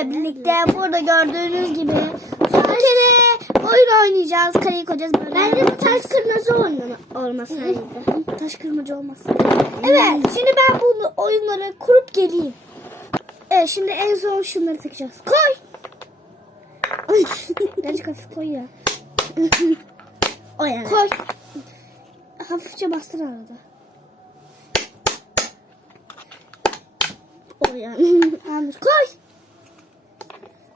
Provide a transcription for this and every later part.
sizlerle birlikte burada gördüğünüz gibi kere oyun oynayacağız. Kaleyi koyacağız böyle. Bence bu taş kırmızı oyunu olmasaydı. Taş kırmacı olmasın. Evet şimdi ben bu oyunları kurup geleyim. Evet şimdi en son şunları takacağız. Koy. Ay, birazcık hafif koy ya. O yani. Koy. Hafifçe bastır arada. O yani. Koy.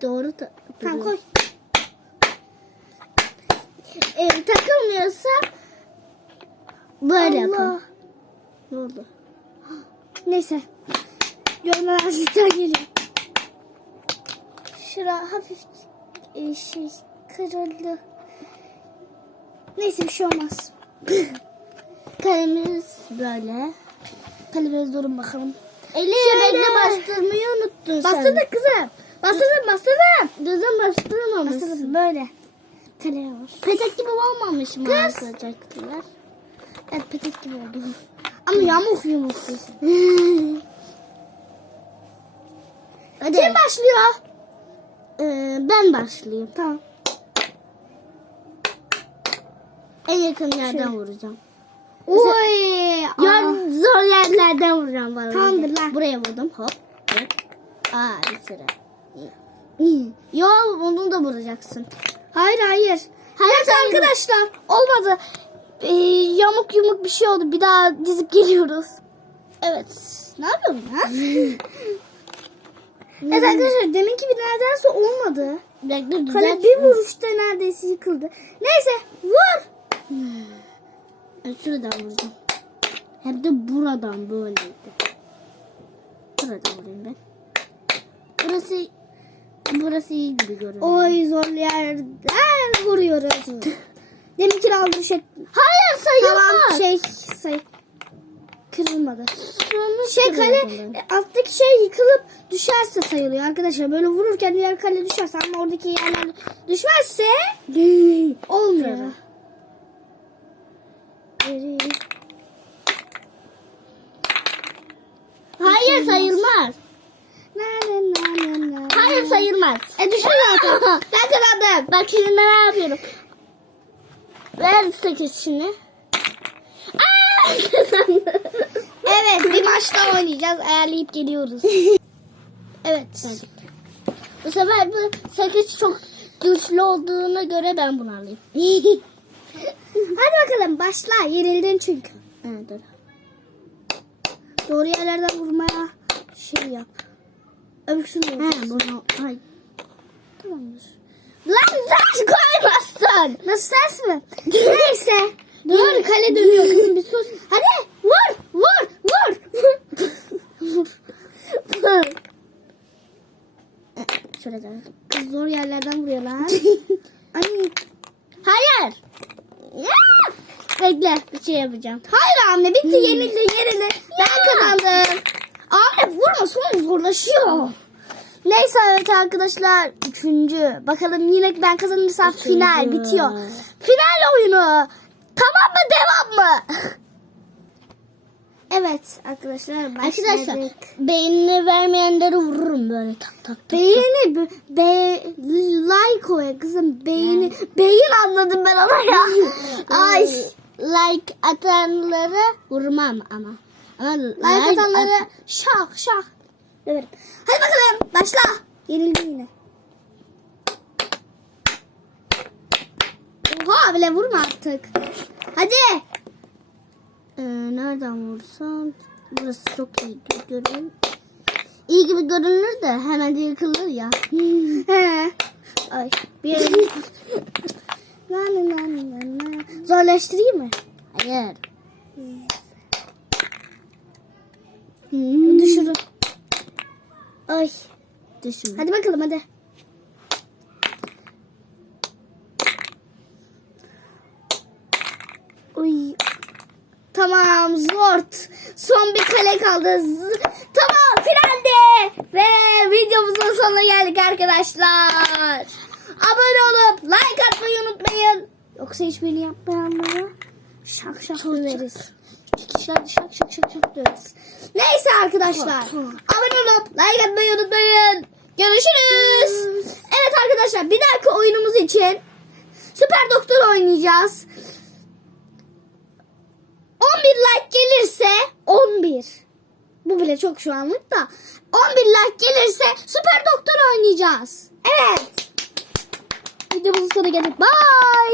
Doğru da. Tamam koy. E, takılmıyorsa böyle Allah. yapalım. Ne oldu? Neyse. Azlıktan geliyor. Şura hafif e, şey kırıldı. Neyse bir şey olmaz. Kalemiz böyle. Kalemiz durun bakalım. Eli bekle bastırmayı unuttun sen. Bastırdık kızım. Bastırdım bastırdım. Düzün bastırmamışsın. Bastırdım böyle. Kaleye var. Petek gibi olmamış mı Kız. arkadaşlar? Evet petek gibi oldu. Ama yamuk yumuk. Hadi. Kim başlıyor? Ee, ben başlayayım. Tamam. En yakın yerden Şöyle. vuracağım. Oy. Ya zor yerlerden vuracağım bana. Tamamdır lan. Buraya vurdum. Hop. Hop. Aa bir sıra. Yo onu da vuracaksın. Hayır hayır. Hayır Evet arkadaşlar olmadı. Ee, yamuk yumuk bir şey oldu. Bir daha dizip geliyoruz. Evet. Ne yapıyorsun ha? evet arkadaşlar deminki bir neredense olmadı. Bekle Kale bir vuruşta neredeyse yıkıldı. Neyse vur. Ben şuradan vuracağım. Hem de buradan böyleydi. Buradan vurayım ben. Burası burası iyi gibi görünüyor. Oy zor yerden vuruyoruz. Deminkini aldır şey. Hayır sayılmaz. Tamam şey say. Kırılmadı. Sonra Şey kale e, alttaki şey yıkılıp düşerse sayılıyor arkadaşlar. Böyle vururken diğer kale düşerse ama oradaki yerler düşmezse olmuyor. Hayır sayılmaz. Hayır sayılmaz. E düşün zaten. ben kazandım. Bak şimdi ne yapıyorum? Ver Aa kazandım. Evet bir maç daha oynayacağız. Ayarlayıp geliyoruz. evet. Bu sefer bu sekiz çok güçlü olduğuna göre ben bunu alayım. Hadi bakalım başla. Yenildin çünkü. Evet, dur. Doğru yerlerden vurmaya şey yap. Öbürsünü He, bunu Tamamdır. Lan taş koymazsın. Nasıl ters mi? Neyse. Dur kale dönüyor kızım bir sus. Hadi vur vur vur. vur. Şurada. Kız zor yerlerden vuruyor lan. Ay. Hayır. Ya! Bekle bir şey yapacağım. Hayır anne bitti yenildi yenildi. Ben kazandım. Anne vurma sonra zorlaşıyor. Neyse evet arkadaşlar. Üçüncü. Bakalım yine ben kazanırsam Üçüncü. final bitiyor. Final oyunu. Tamam mı devam mı? evet arkadaşlar başladık. Arkadaşlar beynini vermeyenleri vururum böyle tak tak tak. Beğeni, be, be, like koy kızım beğeni. Beyin anladım ben ama ya. Ay. Like atanları vurmam ama. Ama Like atanları at- şak şak. Evet. Hadi bakalım başla. Yenildim yine. Oha bile vurma artık. Hadi. Ee, nereden vursam? Burası çok iyi gibi görünür. İyi gibi görünür de hemen de yıkılır ya. Ay. Bir yere... Zorlaştırayım mı? Hayır. Düşürün. Ay. Düşün. Hadi bakalım hadi. Uy. Tamam zort. Son bir kale kaldı. Z- tamam finalde. Ve videomuzun sonuna geldik arkadaşlar. Abone olup like atmayı unutmayın. Yoksa hiçbirini yapmayanlara şak şak döveriz. Şak şak şak şak şak döveriz. Neyse arkadaşlar. Abone olup like atmayı unutmayın. Görüşürüz. Evet arkadaşlar bir dahaki oyunumuz için Süper Doktor oynayacağız. 11 like gelirse 11. Bu bile çok şu anlık da. 11 like gelirse Süper Doktor oynayacağız. Evet. Videomuzun sonuna geldik. Bye.